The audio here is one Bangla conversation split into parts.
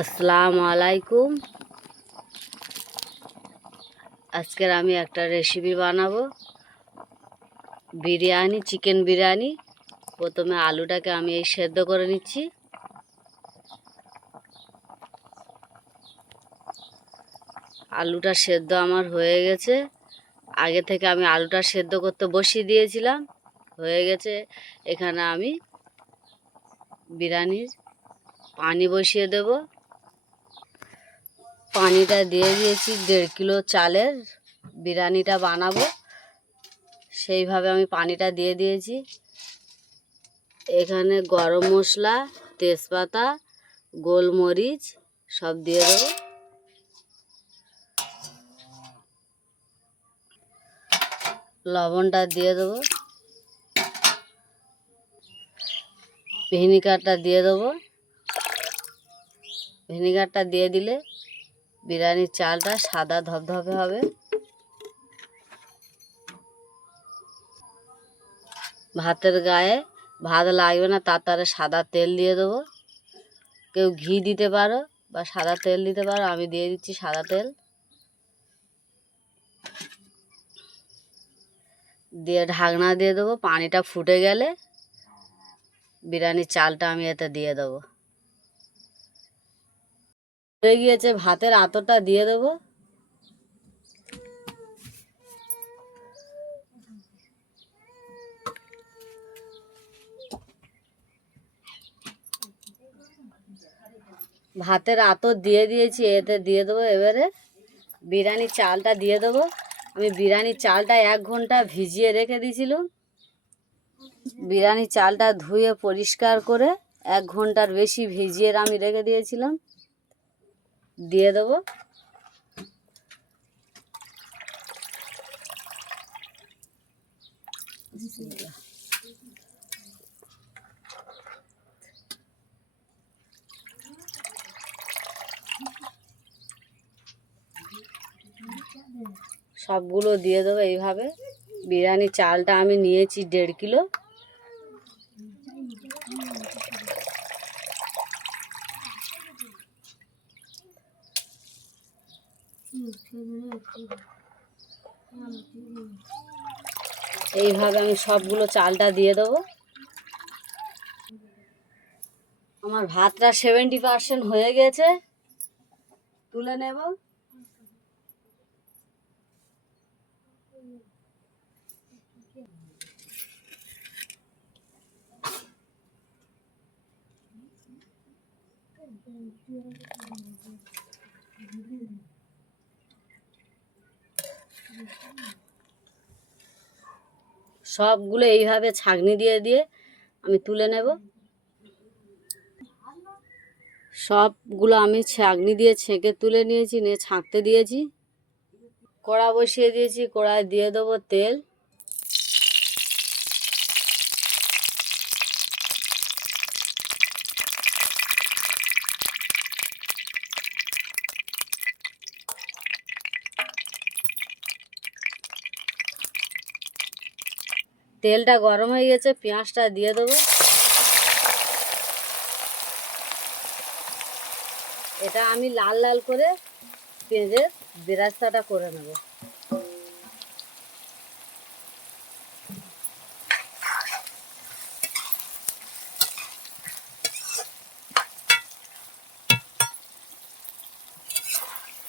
আসসালামু আলাইকুম। আজকের আমি একটা রেসিপি বানাবো, বিরিয়ানি, চিকেন বিরিয়ানি। প্রথমে আলুটাকে আমি সেদ্ধ করে নিচ্ছি। আলুটা সেদ্ধ আমার হয়ে গেছে। আগে থেকে আমি আলুটা সেদ্ধ করতে বসিয়ে দিয়েছিলাম, হয়ে গেছে। এখানে আমি বিরিয়ানির পানি বসিয়ে দেব। পানিটা দিয়ে দিয়েছি, 1.5 কিলো চালের বিরিয়ানিটা বানাবো, সেইভাবে আমি পানিটা দিয়ে দিয়েছি। এখানে গরম মশলা, তেজপাতা, গোলমরিচ সব দিয়ে দেবো। লবণটা দিয়ে দেবো, ভিনিগারটা দিয়ে দেবো। ভিনিগারটা দিয়ে দিলে বিরিয়ানির চালটা সাদা ধবধবে হবে। ভাতের গায়ে ভাত লাগবে না, তাড়াতাড়ি সাদা তেল দিয়ে দেবো। কেউ ঘি দিতে পারো বা সাদা তেল দিতে পারো, আমি দিয়ে দিচ্ছি সাদা তেল। দিয়ে ঢাকনা দিয়ে দেবো। পানিটা ফুটে গেলে বিরিয়ানির চালটা আমি এতে দিয়ে দেবো। হয়ে গিয়েছে, ভাতের আতরটা দিয়ে দেবো। ভাতের আতর দিয়ে দিয়েছি, এতে দিয়ে দেবো। এবারে বিরিয়ানির চালটা দিয়ে দেবো। আমি বিরিয়ানির চালটা 1 ঘন্টা ভিজিয়ে রেখে দিয়েছিলাম। বিরিয়ানির চালটা ধুয়ে পরিষ্কার করে 1 ঘন্টার বেশি ভিজিয়ে আমি রেখে দিয়েছিলাম। দিয়ে দেবো। সবগুলো দিয়ে দেবো এইভাবে। বিরিয়ানির চালটা আমি নিয়েছি 1.5 কিলো। এইভাবে আমি সবগুলো চালটা দিয়ে দেবো। আমার ভাতটা 70% হয়ে গেছে, তুলে নেব। সবগুলো এইভাবে ছাঁকনি দিয়ে দিয়ে আমি তুলে নেব। সবগুলো আমি ছাঁকনি দিয়ে ছেঁকে তুলে নিয়েছি, নিয়ে ছাঁকতে দিয়েছি। কড়া বসিয়ে দিয়েছি, কড়ায় দিয়ে দেবো তেল। তেলটা গরম হয়ে গেছে, পেঁয়াজটা দিয়ে দেবো। এটা আমি লাল লাল করে পেঁয়াজের বেরেস্তাটা করে নেব।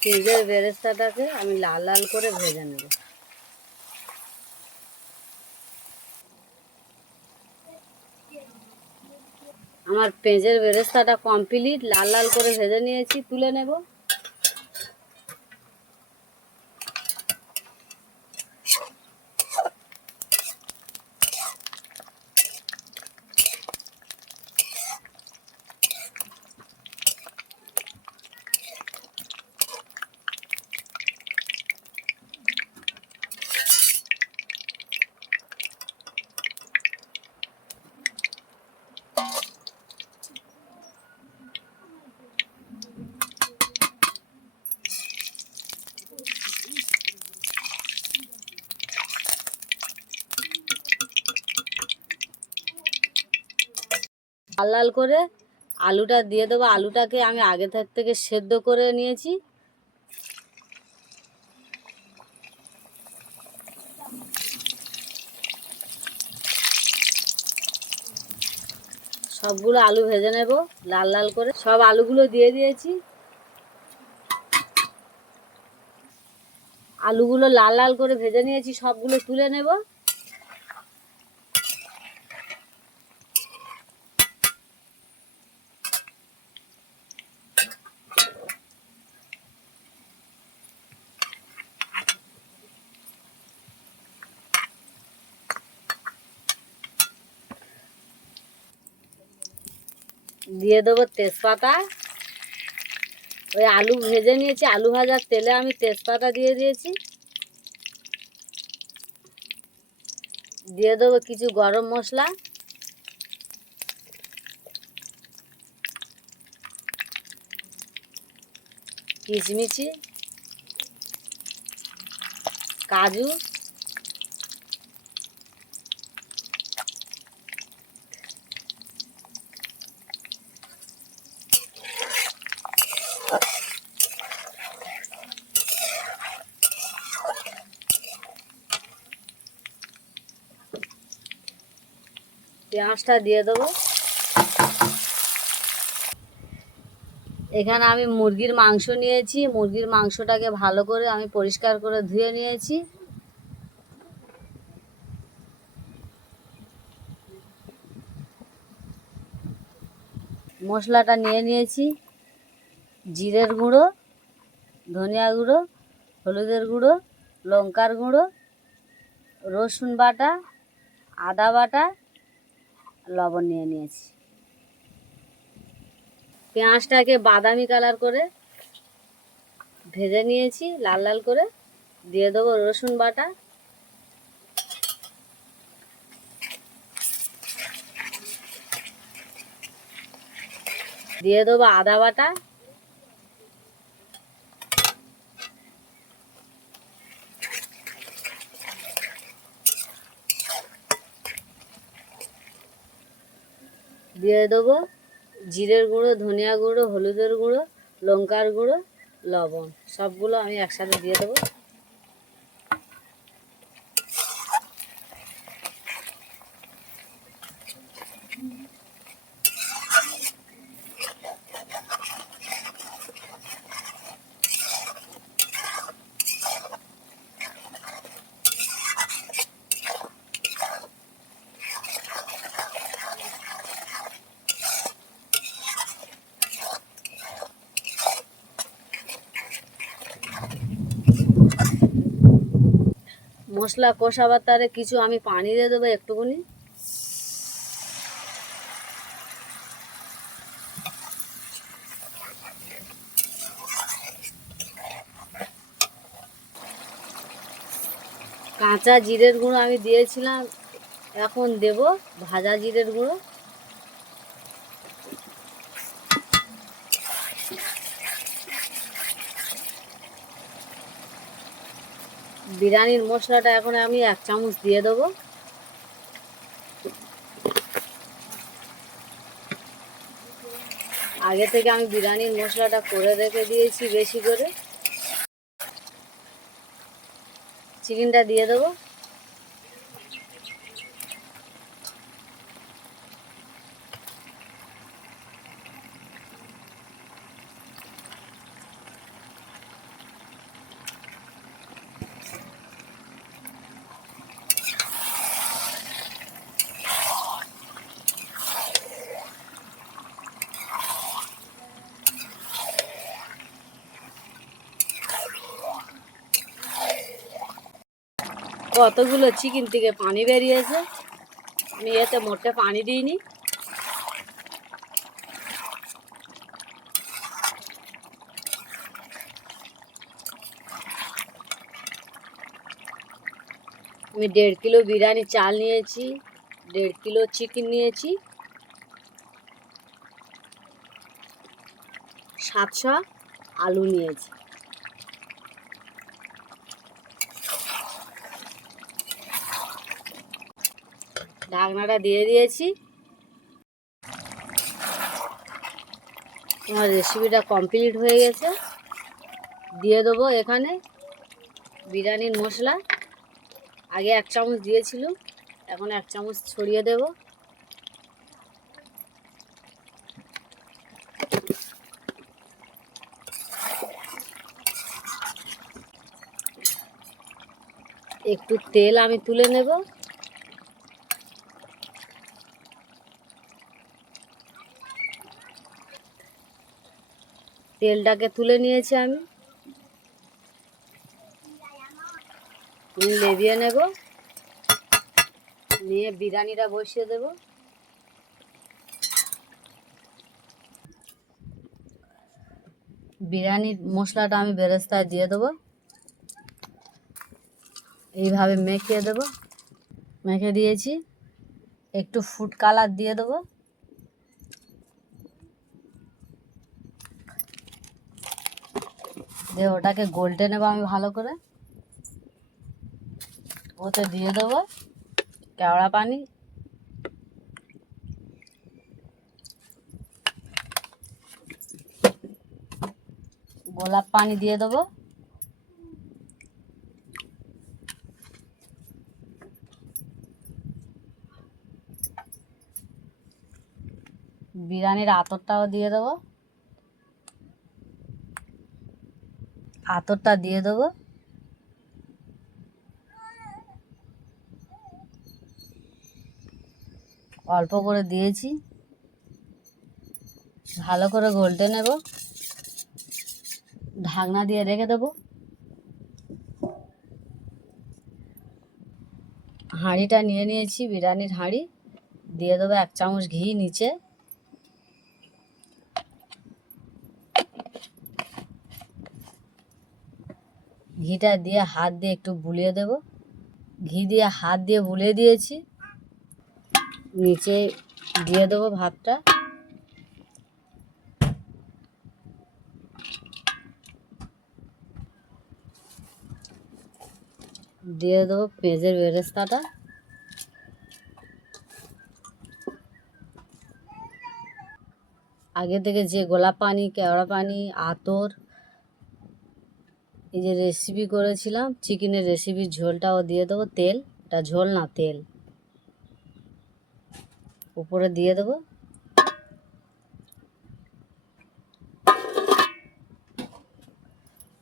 পেঁয়াজের বেরেস্তাটাকে আমি লাল লাল করে ভেজে নেব। আমার পেঁয়াজের বেরেস্তাটা কমপ্লিট, লাল লাল করে ভেজে নিয়েছি, তুলে নেব। লাল লাল করে আলুটা দিয়ে দেবো। আলুটাকে আমি আগে থেকে সেদ্ধ করে নিয়েছি। সবগুলো আলু ভেজে নেব লাল লাল করে। সব আলুগুলো দিয়ে দিয়েছি। আলুগুলো লাল লাল করে ভেজে নিয়েছি, সবগুলো তুলে নেব। দিয়ে দেবো তেজপাতা। ওই আলু ভেজে নিয়েছি, আলু ভাজার তেলে আমি তেজপাতা দিয়ে দিয়েছি। দিয়ে দেবো কিছু গরম মশলা, কিশমিশি, কাজু, পেঁয়াজটা দিয়ে দেবো। এখানে আমি মুরগির মাংস নিয়েছি। মুরগির মাংসটাকে ভালো করে আমি পরিষ্কার করে ধুয়ে নিয়েছি। মশলাটা নিয়ে নিয়েছি। জিরের গুঁড়ো, ধনিয়া গুঁড়ো, হলুদের গুঁড়ো, লঙ্কার গুঁড়ো, রসুন বাটা, আদা বাটা, লবণ নিয়ে নিয়েছি। পেঁয়াজটাকে বাদামি কালার করে ভেজে নিয়েছি লাল লাল করে। দিয়ে দেবো রসুন বাটা, দিয়ে দেবো আদা বাটা, দিয়ে দেবো জিরের গুঁড়ো, ধনিয়া গুঁড়ো, হলুদের গুঁড়ো, লঙ্কার গুঁড়ো, লবণ। সবগুলো আমি একসাথে দিয়ে দেবো। মশলা কষাবার তারে কিছু আমি পানি দিয়ে দেবো একটুখানি। কাঁচা জিরের গুঁড়ো আমি দিয়েছিলাম, এখন দেব ভাজা জিরের গুঁড়ো। বিরিয়ানির মশলাটা এখন আমি 1 চামচ দিয়ে দেবো। আগে থেকে আমি বিরিয়ানির মশলাটা করে রেখে দিয়েছি বেশি করে। চিকেনটা দিয়ে দেবো। কতগুলো চিকেন থেকে পানি বেরিয়েছে, আমি এতে মোটে পানি দিইনি। আমি 1.5 কিলো বিরিয়ানি চাল নিয়েছি, 1.5 কিলো চিকেন নিয়েছি, 700 আলু নিয়েছি। ঢাকনাটা দিয়ে দিয়েছি। আমার রেসিপিটা কমপ্লিট হয়ে গেছে। দিয়ে দেবো এখানে বিরিয়ানির মশলা। আগে 1 চামচ দিয়েছিল, এখন 1 চামচ ছড়িয়ে দেব। একটু তেল আমি তুলে নেব। তেলটাকে তুলে নিয়েছি আমি, লেবিয়ে নেব। নিয়ে বিরিয়ানিটা বসিয়ে দেব। বিরিয়ানির মশলাটা আমি বেরেস্তায় দিয়ে দেবো। এইভাবে মেখে দেব। মেখে দিয়েছি। একটু ফুড কালার দিয়ে দেবো। দিয়ে ওটাকে গোল্ডে নেব আমি ভালো করে। ওতে দিয়ে দেবো কেওড়া পানি, গোলাপ পানি দিয়ে দেবো। বিরিয়ানির আতরটাও দিয়ে দেবো। আতরটা দিয়ে দেবো। অল্প করে দিয়েছি। ভালো করে গোল্ডে নেব। ঢাকনা দিয়ে রেখে দেবো। হাঁড়িটা নিয়ে নিয়েছি, বিরিয়ানির হাঁড়ি। দিয়ে দেবো 1 চামচ ঘি নিচে। ঘিটা দিয়ে হাত দিয়ে একটু বুলিয়ে দেব। ঘি দিয়ে হাত দিয়ে বুলিয়ে দিয়েছি। নিচে দিয়ে দেবো ভাতটা। দিয়ে দেবো পেঁয়াজের বেরেস্তাটা। আগে থেকে যে গোলাপ পানি, কেওড়া পানি, আতর, এই যে রেসিপি করেছিলাম চিকেনের রেসিপির ঝোলটাও দিয়ে দেবো। তেল, এটা ঝোল না তেল, উপরে দিয়ে দেবো।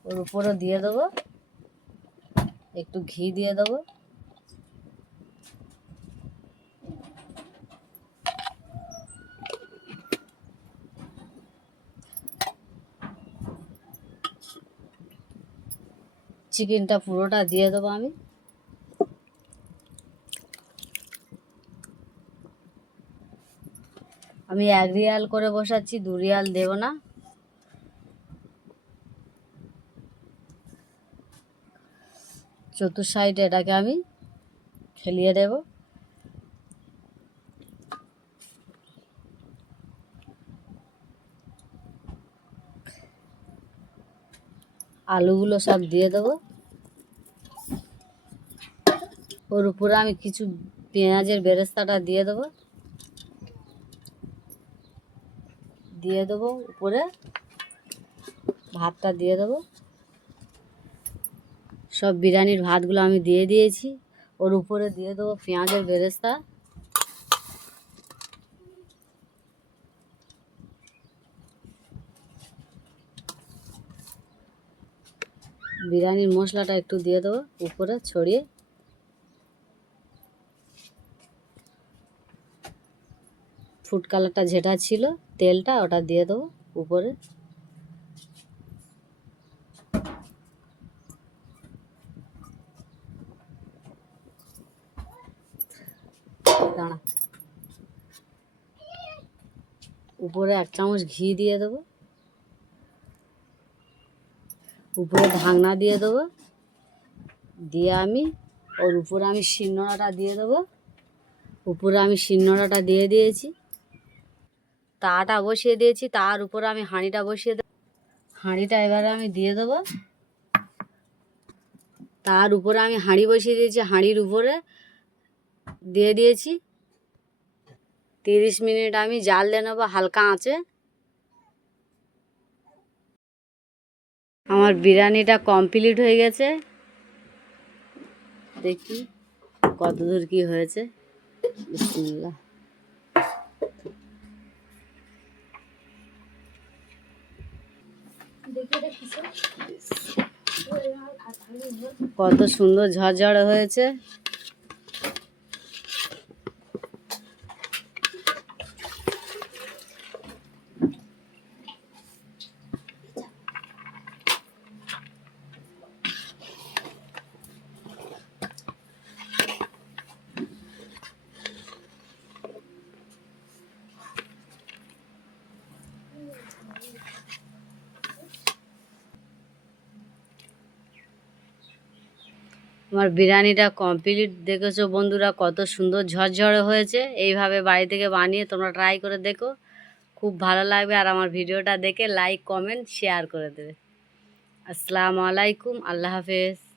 ওর উপরে দিয়ে দেবো একটু ঘি দিয়ে দেবো। চিকেনটা পুরোটা দিয়ে দেবো আমি। আমি 1 রিয়াল করে বসাচ্ছি, 2 রিয়াল দেব না। চতুর সাইডে এটাকে আমি ফেলিয়ে দেব। আলুগুলো সব দিয়ে দেবো। ওর উপরে আমি কিছু পেঁয়াজের বেরেস্তাটা দিয়ে দেবো। দিয়ে দেবো উপরে ভাতটা দিয়ে দেবো। সব বিরিয়ানির ভাতগুলো আমি দিয়ে দিয়েছি। ওর উপরে দিয়ে দেবো পেঁয়াজের বেরেস্তা। বিরিয়ানির মশলাটা একটু দিয়ে দেবো উপরে ছড়িয়ে। ফুড কালারটা যেটা ছিল তেলটা, ওটা দিয়ে দেবো উপরে। দাঁড়া, উপরে 1 চামচ ঘি দিয়ে দেবো। উপরে ঢাকনা দিয়ে দেবো। দিয়ে আমি ওর উপরে আমি শিলনোড়াটা দিয়ে দেবো। উপরে আমি শিলনোড়াটা দিয়ে দিয়েছি। তাটা বসিয়ে দিয়েছি, তার উপরে আমি হাঁড়িটা বসিয়ে দেবো। হাঁড়িটা এবারে আমি দিয়ে দেবো। তার উপরে আমি হাঁড়ি বসিয়ে দিয়েছি, হাঁড়ির উপরে দিয়ে দিয়েছি। 30 মিনিট আমি জাল দিয়ে নেবো হালকা আঁচে। আমার বিরিয়ানিটা কমপ্লিট হয়ে গেছে, দেখি কতদূর কি হয়েছে। বিসমিল্লাহ। কত সুন্দর ঝরঝরে হয়েছে। আমার বিরিয়ানিটা কমপ্লিট, দেখেছো বন্ধুরা কত সুন্দর ঝরঝরে হয়েছে। এইভাবে বাড়ি থেকে বানিয়ে তোমরা ট্রাই করে দেখো, খুব ভালো লাগবে। আর আমার ভিডিওটা দেখে লাইক কমেন্ট শেয়ার করে দেবে। আসসালামু আলাইকুম, আল্লাহ হাফেজ।